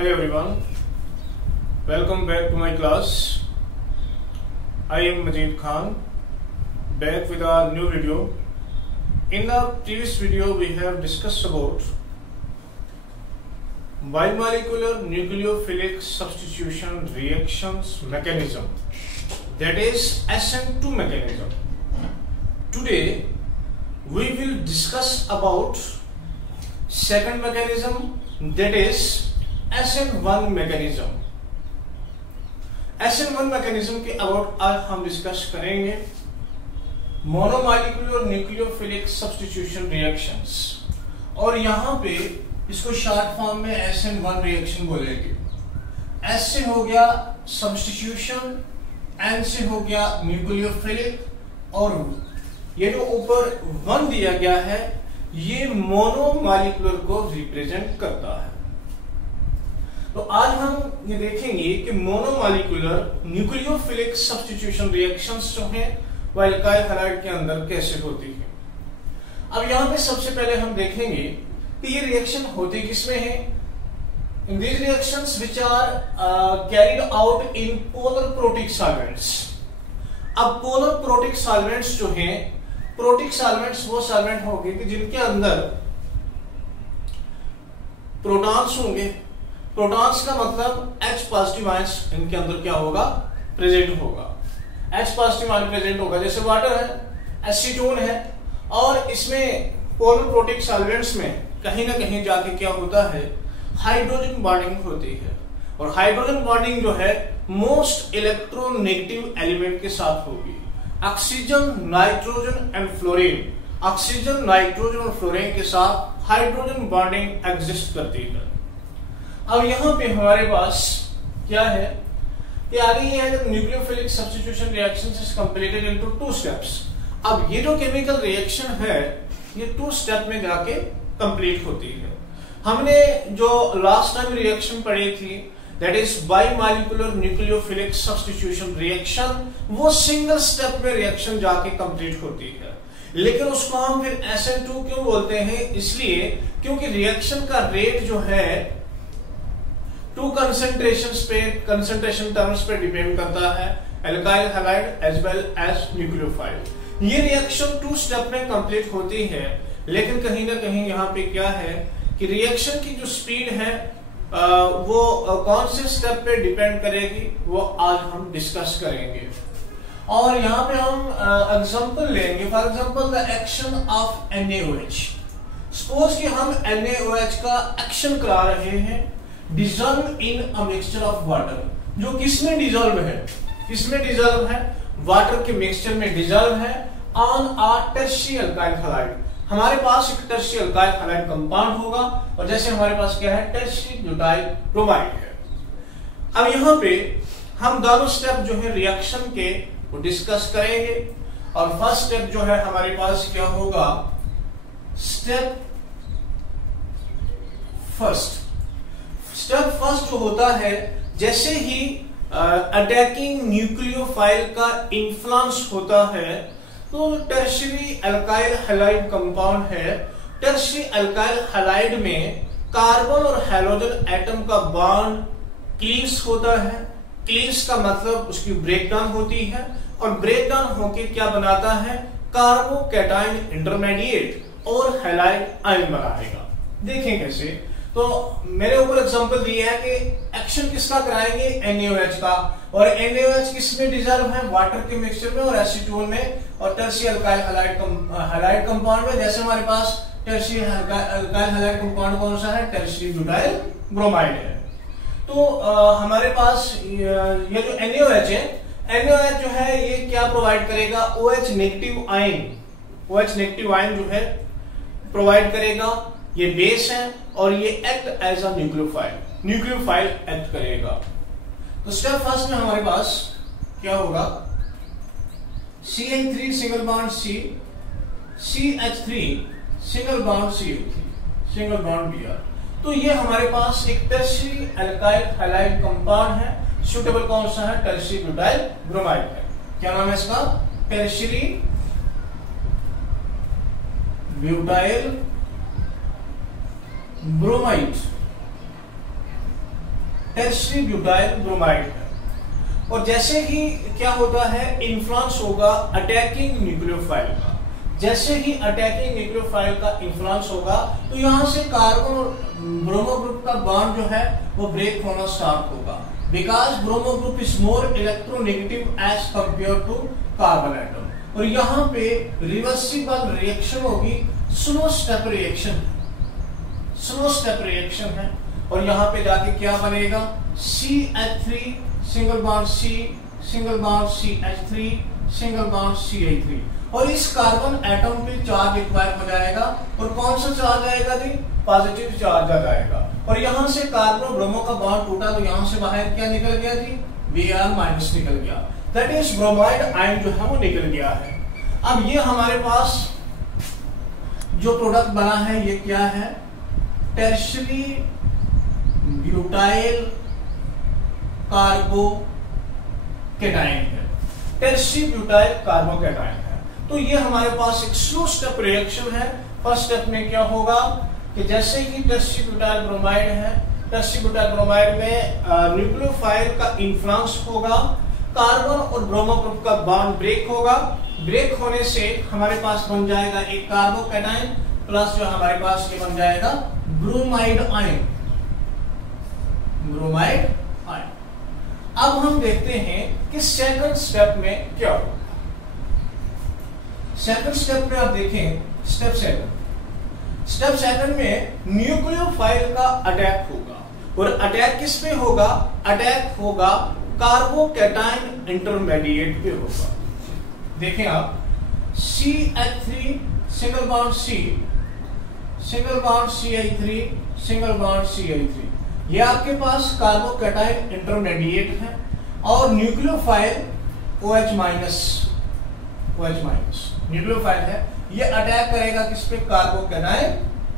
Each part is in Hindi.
Hi everyone, welcome back to my class. I am Majid Khan, back with a new video. In the previous video we have discussed about bimolecular nucleophilic substitution reactions mechanism, that is SN2 mechanism. Today we will discuss about second mechanism, that is SN1 mechanism. SN1 mechanism के अबाउट आज हम डिस्कस करेंगे मोनोमॉलिक्यूलर न्यूक्लियोफिलिक सब्स्टिट्यूशन रिएक्शंस, और यहाँ पे इसको शॉर्ट फॉर्म में SN1 रिएक्शन बोलेंगे. S से हो गया सब्स्टिट्यूशन, N से हो गया न्यूक्लियोफिलिक, और ये जो ऊपर 1 दिया गया है ये मोनोमॉलिक्यूलर को रिप्रेजेंट करता है. तो आज हम ये देखेंगे कि मोनोमॉलिक्यूलर न्यूक्लियोफिलिक सब्स्टिट्यूशन रिएक्शंस जो हैं वो एल्काइल हैलाइड के अंदर कैसे होती है. अब यहाँ पे सबसे पहले हम देखेंगे कि ये रिएक्शन होती किसमें है. In these reactions which are carried out in polar protic solvents. अब पोलर प्रोटिक सॉल्वेंट्स जो हैं, प्रोटिक सॉल्वेंट्स वो सॉल्वेंट होंगे कि जिनके अंदर प्रोटॉन्स होंगे. प्रोटॉन्स का मतलब H पॉजिटिव आयंस इनके अंदर क्या होगा, प्रेजेंट होगा. H पॉजिटिव आयन प्रेजेंट होगा. जैसे वाटर है, एसीटोन है, और इसमें पोलर प्रोटिक सॉल्वेंट्स में कहीं ना कहीं जाके क्या होता है, हाइड्रोजन बॉन्डिंग होती है. और हाइड्रोजन बॉन्डिंग जो है मोस्ट इलेक्ट्रोनेगेटिव एलिमेंट के साथ होगी. Oxygen, nitrogen and fluorine, oxygen, nitrogen और फ्लोरीन के साथ हाइड्रोजन बॉन्डिंग एग्जिस्ट करती है. अब यहाँ पे हमारे पास क्या है कि आगे ये है nucleophilic substitution reactions is completed into 2 steps. अब ये जो केमिकल रिएक्शन है ये 2 स्टेप में जाके कंप्लीट होती है. हमने जो लास्ट टाइम रिएक्शन पढ़ी थी that is bimolecular nucleophilic substitution reaction, वो सिंगल स्टेप में रिएक्शन जाके कंप्लीट होती है. लेकिन उसको हम फिर SN2 क्यों बोलते हैं, इसलिए क्योंकि रिएक्शन का रेट जो है 2 कंसंट्रेशन टर्म्स पे डिपेंड करता है, alkyl halide as well as nucleophile. ये रिएक्शन 2 स्टेप में कंप्लीट होती है, लेकिन कहीं ना कहीं यहाँ पे क्या है कि रिएक्शन की जो स्पीड है वो कौन से स्टेप पे डिपेंड करेगी वो आज हम डिस्कस करेंगे. और यहाँ पे हम एग्जांपल लेंगे. For example the action of NaOH. Suppose कि हम NaOH का एक्शन करा रहे हैं dissolve in a mixture of water. जो किसमें डिजॉल्व है, किसमें डिजॉल्व है, वाटर के मिक्सचर में डिजॉल्व है on a tertiary alkyl halide. हमारे पास एक टर्शियरी अल्काइल हैलाइड कंपाउंड होगा, और जैसे हमारे पास क्या है, टर्शियरी ब्यूटाइल ब्रोमाइड है. अब यहाँ पे हम दोनों स्टेप जो है रिएक्शन के वो डिस्कस करेंगे. और फर्स्ट स्टेप जो है हमारे पास क्या होगा, स्टेप फर्स्ट जो होता है, जैसे ही अटैकिंग न्यूक्लियोफाइल का इन्फ्लुएंस होता है तो टर्शियरी अल्काइल हैलाइड कंपाउंड है, टर्शियरी अल्काइल हैलाइड में कार्बन और हैलोजन एटम का बॉन्ड क्लीव्स होता है. क्लीव्स का मतलब उसकी ब्रेकडाउन होती है, और ब्रेकडाउन होके क्या बनाता है, कार्बोकैटायन इंटरमीडिएट और हैलाइड आयन बनाएगा. देखें कैसे. तो मेरे ऊपर एग्जांपल दिया है कि एक्शन किसका कराएंगे, NaOH का, और NaOH किसमें डिजॉल्व है, वाटर के मिक्सचर में और एसीटोन में और टर्शियरी अल्काइल हैलाइड कंपाउंड में. जैसे हमारे पास टर्शियरी अल्काइल हैलाइड कंपाउंड कौन सा है, टर्शियरी ब्यूटाइल ब्रोमाइड है. तो हमारे पास ये जो NaOH है, NaOH जो है ये क्या प्रोवाइड करेगा, OH नेगेटिव आयन जो है प्रोवाइड करेगा. ये बेस है और ये act as a nucleophile act करेगा. तो स्टेप फर्स्ट में हमारे पास क्या होगा, CH3 single bond C, CH3 single bond CH3 single bond Br. तो ये हमारे पास एक टर्शियरी अल्काइल हैलाइड कंपाउंड है. सुटेबल कौन सा है, टर्शियरी ब्यूटाइल ब्रोमाइड है. क्या नाम है इसका, tertiary butyl bromide. Tertiary butyl bromide है। और जैसे ही क्या होता है, इन्फ्लुएंस होगा अटैकिंग न्यूक्लियोफाइल का, जैसे ही अटैकिंग न्यूक्लियोफाइल का इन्फ्लुएंस होगा तो यहां से कार्बन और ब्रोमो ग्रुप का बॉन्ड जो है वो ब्रेक होना स्टार्ट होगा, because bromo group is more electronegative as compare to carbon atom. और यहाँ पे रिवर्सिबल रिएक्शन होगी, slow step reaction, slow step reaction है। और यहाँ पे जाके क्या बनेगा, CH3 single bond C, single bond CH3, single bond CH3, और इस कार्बन एटम पे चार्ज एक्वायर हो जाएगा। और कौन सा चार्ज आएगा जी, पॉजिटिव चार्ज आ जाएगा। और यहां से कार्बन ब्रोमो का बॉन्ड टूटा तो यहां से बाहर क्या निकल गया जी, Br- निकल गया, दैट इज ब्रोमाइड आयन जो है वो निकल गया है। अब ये हमारे पास जो प्रोडक्ट बना है ये क्या है, टेरशरी ब्यूटाइल कार्बोकेटाइन है, टेरशरी ब्यूटाइल कार्बोकेटाइन है। तो ये हमारे पास एक स्लो स्टेप रिएक्शन है। फर्स्ट स्टेप में क्या होगा कि जैसे ही टेरशरी ब्यूटाइल ब्रोमाइड है, टेरशरी ब्यूटाइल ब्रोमाइड में न्यूक्लियोफाइल का इन्फ्लुएंस होगा, कार्बन और ब्रोमो ग्रुप का बॉन्ड ब्रेक होगा। ब्रेक होने से हमारे पास बन जाएगा एक कार्बोकेटाइन प्लस जो हमारे पास ये बन जाएगा ब्रोमाइड आयन, ब्रोमाइड आयन। अब हम देखते हैं कि सेकंड स्टेप में क्या होगा। सेकंड स्टेप में आप देखें, स्टेप सेकंड में न्यूक्लियोफाइल का अटैक होगा। और अटैक किस पे होगा, अटैक होगा कार्बोकेटाइन इंटरमीडिएट पे होगा। देखें आप, CH3 single bond C, single bond CH3, single bond CH3, ये आपके पास कार्बोकेटाइन इंटरमीडिएट है। और न्यूक्लियोफाइल OH- न्यूक्लियोफाइल है, ये अटैक करेगा किस पे, कार्बोकेटाइन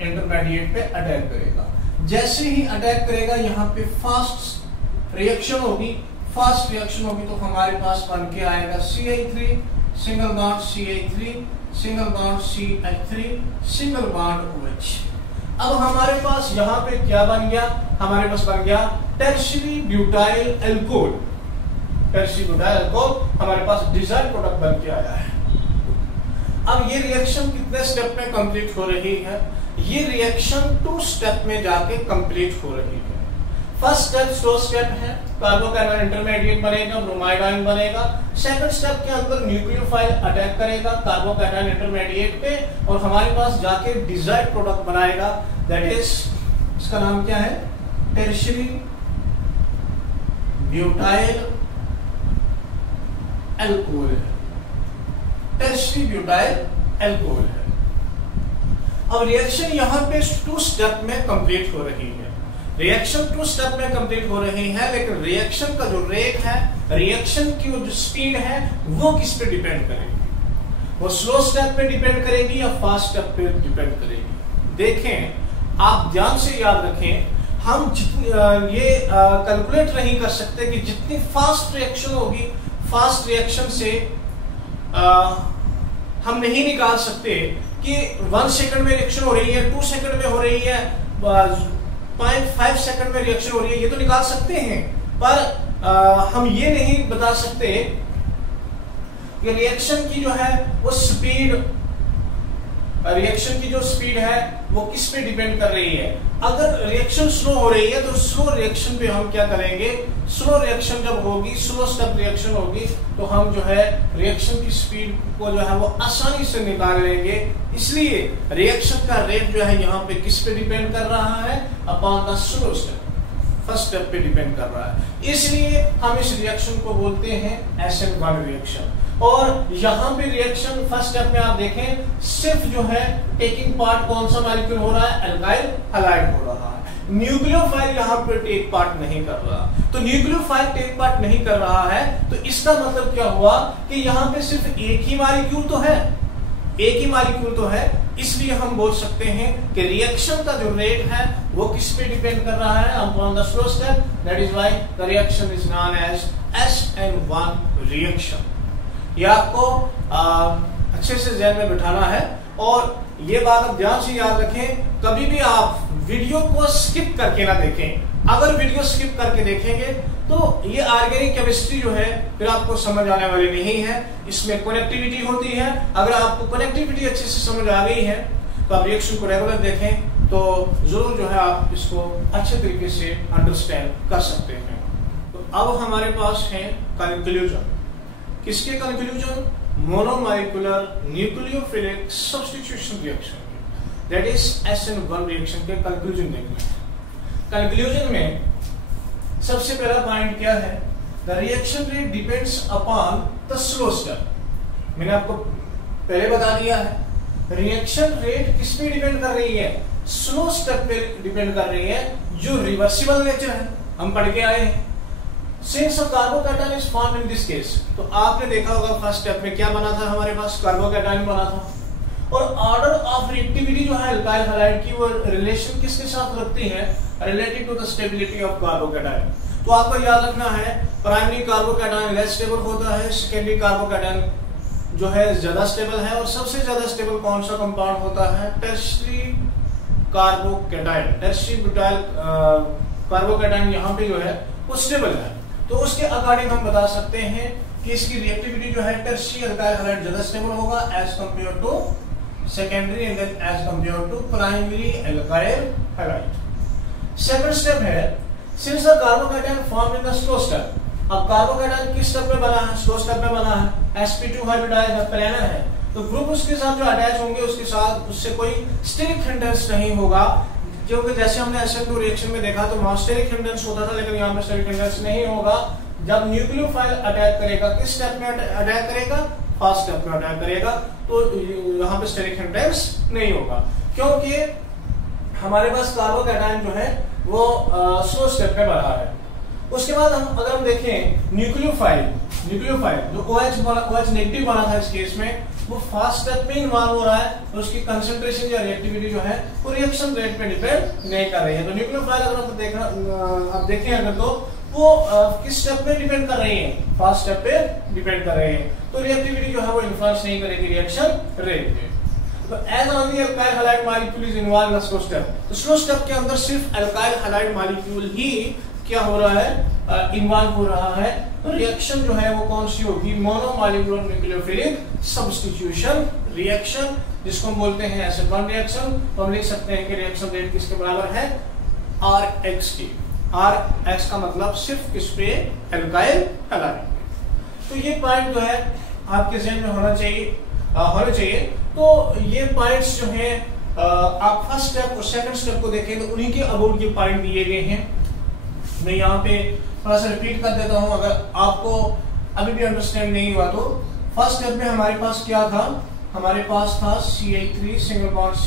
इंटरमीडिएट पे अटैक करेगा। जैसे ही अटैक करेगा यहाँ पे फास्ट रिएक्शन होगी, फास्ट रिएक्शन होगी तो हमारे पास बन के आएगा CH3 single bond CH3, single bond CH3, single bond OH। अब हमारे पास यहाँ पे क्या बन गया, हमारे पास बन गया टेरशरी ब्यूटाइल एल्कोहल। टेरशरी ब्यूटाइल एल्कोहल हमारे पास डिजायर्ड प्रोडक्ट बन के आया है। अब ये रिएक्शन कितने स्टेप में कंप्लीट हो रही है, ये रिएक्शन 2 स्टेप में जाके कंप्लीट हो रही है। फर्स्ट स्टेप स्लो स्टेप है, कार्बोकेटाइन इंटरमीडिएट बनेगा, ब्रोमाइड आयन बनेगा। सेकंड स्टेप के अंदर न्यूक्लियोफाइल अटैक करेगा कार्बोकेटाइन इंटरमीडिएट पे और हमारे पास जाके डिजायर्ड प्रोडक्ट बनाएगा, दैट इज, इसका नाम क्या है, टेरशरी ब्यूटाइल एल्कोहल है, टेरशरी ब्यूटाइल एल्कोहल है। अब रिएक्शन यहाँ पे 2 स्टेप में कंप्लीट हो रही है। रिएक्शन 2 स्टेप में कंप्लीट हो रही है, लेकिन रिएक्शन का जो रेट है, रिएक्शन की जो स्पीड है वो किस पे डिपेंड करेगी, वो स्लो स्टेप पे डिपेंड करेगी या फास्ट स्टेप पे डिपेंड करेगी। देखें आप ध्यान से याद रखें, हम ये कैलकुलेट नहीं कर सकते कि जितनी फास्ट रिएक्शन होगी, फास्ट रिएक्शन से हम नहीं निकाल सकते कि 1 सेकंड में रिएक्शन हो रही है, 2 सेकंड में हो रही है, 0.5 सेकंड में रिएक्शन हो रही है, ये तो निकाल सकते हैं, पर हम ये नहीं बता सकते कि रिएक्शन की जो है वो स्पीड, रिएक्शन की जो स्पीड है वो किस पे डिपेंड कर रही है। अगर रिएक्शन स्लो हो रही है तो स्लो रिएक्शन पे हम क्या करेंगे, स्लो रिएक्शन जब होगी, स्लो स्टेप रिएक्शन होगी तो हम जो है रिएक्शन की स्पीड को जो है वो आसानी से निकाल लेंगे। इसलिए रिएक्शन का रेट जो है यहाँ पे किस पे डिपेंड कर रहा है, upon the slow step, first step पे डिपेंड कर रहा है। इसलिए हम इस रिएक्शन को बोलते हैं SN1 रिएक्शन। और यहाँ पे रिएक्शन फर्स्ट स्टेप में आप देखें, सिर्फ जो है टेकिंग पार्ट कौन सा मॉलिक्यूल हो रहा है, एल्काइल हैलाइड हो रहा है। न्यूक्लियोफाइल यहाँ पे टेक पार्ट नहीं कर रहा, तो न्यूक्लियोफाइल टेक पार्ट नहीं कर रहा है तो इसका मतलब क्या हुआ कि यहाँ पे सिर्फ एक ही मॉलिक्यूल तो है, एक ही मॉलिक्यूल तो है। इसलिए हम बोल सकते हैं कि रिएक्शन का जो रेट है वो किस पे डिपेंड कर रहा है, upon the slow step, that is why the reaction is known as SN1 reaction. ये आपको अच्छे से ध्यान में बिठाना है और ये बात आप ध्यान से याद रखें, कभी भी आप वीडियो को स्किप करके ना देखें। अगर वीडियो स्किप करके देखेंगे तो ये ऑर्गेनिक केमिस्ट्री जो है फिर आपको समझ आने वाली नहीं है। इसमें कनेक्टिविटी होती है। अगर आपको कनेक्टिविटी अच्छे से समझ आ गई है तो आप रिएक्शन को रेगुलर देखें तो जरूर जो है आप इसको अच्छे तरीके से अंडरस्टैंड कर सकते हैं। तो अब हमारे पास है कंक्लूजन। किसके conclusion? Monomolecular nucleophilic substitution reaction, that is SN1 reaction के कंक्लूजन देखना है। कंक्लूजन में सबसे पहला पॉइंट क्या है? The reaction rate depends upon the slow step. मैंने आपको पहले बता दिया है रिएक्शन रेट किस पे डिपेंड कर रही है? स्लो स्टेप पे डिपेंड कर रही है, जो रिवर्सिबल नेचर है, हम पढ़ के आए हैं। Since a carbocation is formed in this case, तो आपने देखा होगा फर्स्ट स्टेप में क्या बना था, हमारे पास कार्बोकैटायन बना था। और ऑर्डर ऑफ रिएक्टिविटी जो है अल्काइल हैलाइड की, वो रिलेशन किसके साथ रखती है? Related to the stability of carbocation. तो आपको याद रखना है प्राइमरी कार्बोकैटायन लेस स्टेबल होता है, सेकेंडरी कार्बोकैटायन जो है ज्यादा स्टेबल है, और सबसे ज्यादा स्टेबल कौन सा कंपाउंड होता है? Tertiary carbocation. Tertiary butyl carbocation यहाँ पे जो है वो स्टेबल है। तो उसके अकॉर्डिंग हम बता सकते हैं कि इसकी रिएक्टिविटी जो है टर्शियरी अल्काइल हैलाइड ज्यादा स्टेबल होगा as compare to secondary and as compare to primary alkyl halide. Second step है since the carbocation form in the slow step. अब कार्बोकैटायन किस स्टेप में बना है? स्लो स्टेप में बना है। sp2 हाइब्रिडाइज्ड प्लानर है, तो ग्रुप उसके साथ जो अटैच होंगे उसके साथ उससे कोई स्टेरिक हिंड्रेंस नहीं होगा, क्योंकि जैसे हमने SN2 रिएक्शन में देखा तो वहां स्टेरिक हिंड्रेंस होता था, लेकिन यहाँ पे स्टेरिक हिंड्रेंस नहीं होगा। जब न्यूक्लियोफाइल अटैक करेगा, किस स्टेप में अटैक करेगा? फर्स्ट स्टेप में अटैक करेगा, तो यहाँ पे स्टेरिक हिंड्रेंस नहीं होगा, क्योंकि हमारे पास कार्बोकैटायन जो है वो स्लो स्टेप में बना है। उसके बाद अगर हम देखें न्यूक्लियोफाइल जो OH नेगेटिव बना था इस केस में, वो फास्ट स्टेप में इन्वॉल्व हो रहा है, और उसकी कंसंट्रेशन या रिएक्टिविटी जो है वो रिएक्शन रेट पे डिपेंड नहीं कर रही है। तो न्यूक्लियोफाइल अगर आप देखें अगर तो वो किस स्टेप पे डिपेंड कर रही है? फास्ट स्टेप पे डिपेंड कर रही है, तो रिएक्टिविटी जो है वो इन्फ्लुएंस नहीं करेगी रिएक्शन रेट पे। तो as only alkyl halide molecule is involve in slow step, तो स्लो स्टेप के अंदर सिर्फ अल्काइल हैलाइड मॉलिक्यूल ही क्या हो रहा है? इन्वॉल्व हो रहा है। तो रिएक्शन जो है वो कौन सी होगी? मोनोमॉलिक्यूलर न्यूक्लियोफिलिक सब्स्टिट्यूशन रिएक्शन, जिसको हम बोलते हैं SN1 रिएक्शन। तो हम लिख सकते हैं कि रिएक्शन रेट किसके बराबर है? Rx की। Rx का मतलब सिर्फ किस पे? Alkyl halide. तो ये पॉइंट जो है आपके ज़हन में होना चाहिए। तो ये पॉइंट्स जो हैं आप फर्स्ट स्टेप और सेकंड स्टेप को देखें तो उन्हीं के अबाउट ये पॉइंट दिए गए हैं। मैं यहाँ पे थोड़ा सा रिपीट कर देता हूँ, अगर आपको अभी भी अंडरस्टैंड नहीं हुआ तो। फर्स्ट स्टेप में हमारे पास क्या था? हमारे पास था CH3 single bond C,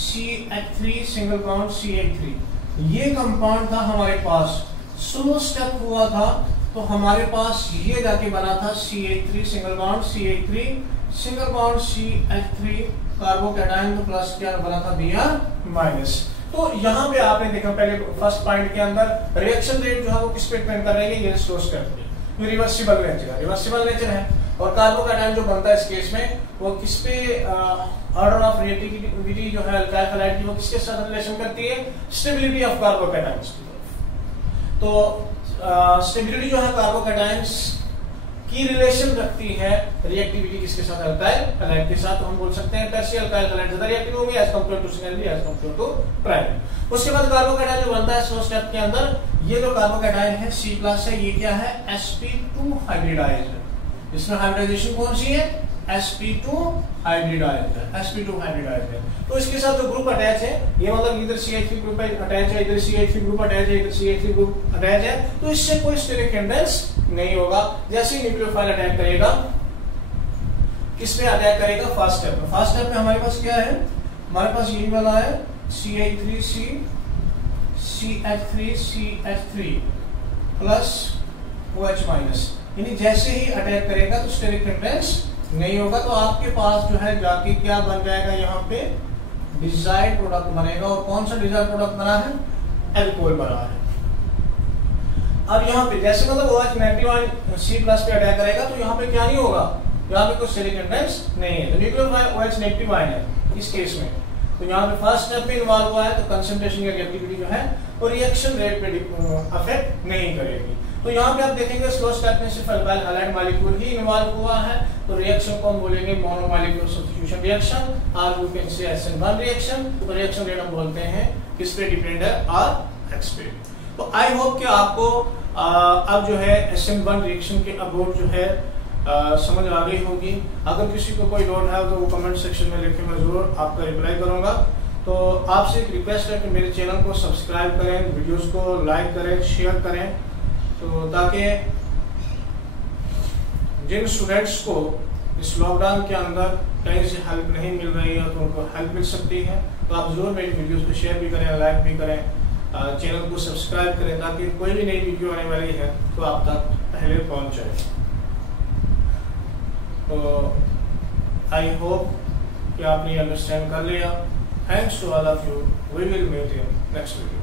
CH3 single bond CH3। ये कंपाउंड था हमारे पास। स्लो स्टेप हुआ था तो हमारे पास ये जाके बना था CH3 single bond CH3 single bond CH3 carbocation, तो प्लस क्या बना था? Br-। तो यहाँ पे आपने देखा पहले फर्स्ट पॉइंट के अंदर रिएक्शन रेट जो है वो किस पे डिपेंड कर रही है? ये स्लो स्टेप पे, रिवर्सिबल नेचर है। और कार्बोकैटायन जो बनता है इस केस में वो किस पे ऑर्डर ऑफ रिएक्टिविटी जो है अल्काइल हैलाइड की, वो किसके साथ रिलेशन करती है? Stability of carbocations. तो स्टेबिलिटी जो है कार्बोकैटायंस की रिलेशन रखती है रिएक्टिविटी किसके साथ? अल्काइल हैलाइड के साथ। तो हम बोल सकते हैं टर्शियरी अल्काइल हैलाइड ज्यादा रिएक्टिव होगी as compare to secondary, as compare to primary. उसके बाद कार्बोकैटायन जो बनता है स्लो स्टेप के अंदर, ये जो कार्बोकैटायन है C+ है, ये क्या है? sp2 hybridised. इसमें हाइब्रिडाइजेशन कौन सी है? sp2 हाइब्रिडाइज्ड है। तो इसके साथ जो ग्रुप अटैच है, ये मतलब इधर CH3 ग्रुप अटैच है, इधर CH3 ग्रुप अटैच है, इधर CH3 ग्रुप अटैच है, तो इससे कोई स्टेरिक हिंड्रेंस नहीं होगा। जैसे ही न्यूक्लियोफाइल अटैक करेगा, किस पे अटैक करेगा? फर्स्ट स्टेप में। फर्स्ट स्टेप में हमारे पास क्या है? हमारे पास यही वाला है CH3C, CH3 प्लस OH-, यानी जैसे ही अटैक करेगा तो स्टेरिक हिंड्रेंस नहीं होगा। तो आपके पास जो है जाके क्या बन जाएगा? यहाँ पे डिजायर्ड प्रोडक्ट बनेगा। और कौन सा डिजायर्ड प्रोडक्ट बना है? एल्कोहल बना है। अब यहाँ पे जैसे मतलब OH नेगेटिव आयन C+ पे अटैक करेगा तो यहाँ पे क्या नहीं होगा? यहाँ पे कोई स्टेरिक हिंड्रेंस नहीं है। तो न्यूक्लियोफाइल OH नेगेटिव आयन है इस केस में। तो यहाँ पे फर्स्ट स्टेप में इन्वॉल्व हुआ है, तो कंसंट्रेशन की रिएक्टिविटी जो है वो रिएक्शन रेट पे अफेक्ट नहीं करेगी। तो यहाँ पे आप देखेंगे स्लो स्टेप में सिर्फ अल्काइल हैलाइड मॉलिक्यूल ही इन्वॉल्व हुआ है, तो रिएक्शन को हम बोलेंगे मोनोमॉलिक्यूलर सब्स्टिट्यूशन रिएक्शन, और you can say SN1 reaction. तो रिएक्शन रेट हम बोलते हैं किस पे डिपेंड है, Rx पे। तो आई होप कि आपको अब जो है SN1 रिएक्शन के अबाउट जो है समझ आ गई होगी। अगर किसी को कोई डाउट है तो वो कमेंट सेक्शन में लिख के मैं जरूर आपका रिप्लाई करूंगा। तो आपसे एक रिक्वेस्ट है कि मेरे चैनल को सब्सक्राइब करें, वीडियोस को लाइक करें, शेयर करें, तो ताकि जिन स्टूडेंट्स को इस लॉकडाउन के अंदर कहीं से हेल्प नहीं मिल रही है तो उनको हेल्प मिल सकती है। तो आप जरूर मेरी वीडियोस को शेयर भी करें, लाइक भी करें, चैनल को सब्सक्राइब करें, ताकि कोई भी नई वीडियो आने वाली है तो आप तक पहले पहुंच जाए। तो आई होप कि आपने अंडरस्टैंड कर लिया। Thanks to all of you. We will meet in next video.